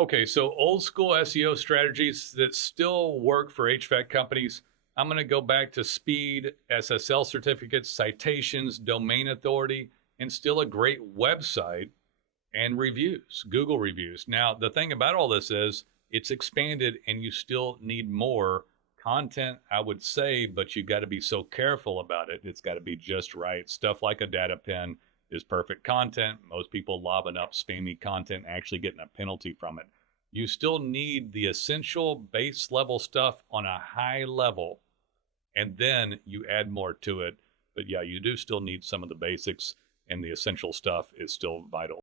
Okay, so old school SEO strategies that still work for HVAC companies. I'm going to go back to speed, SSL certificates, citations, domain authority, and still a great website and reviews, Google reviews. Now, the thing about all this is it's expanded and you still need more content, I would say, but you got to be so careful about it. It's got to be just right. Stuff like a data pin is perfect content. Most people lobbing up spammy content, actually getting a penalty from it. You still need the essential base level stuff on a high level, and then you add more to it. But yeah, you do still need some of the basics, and the essential stuff is still vital.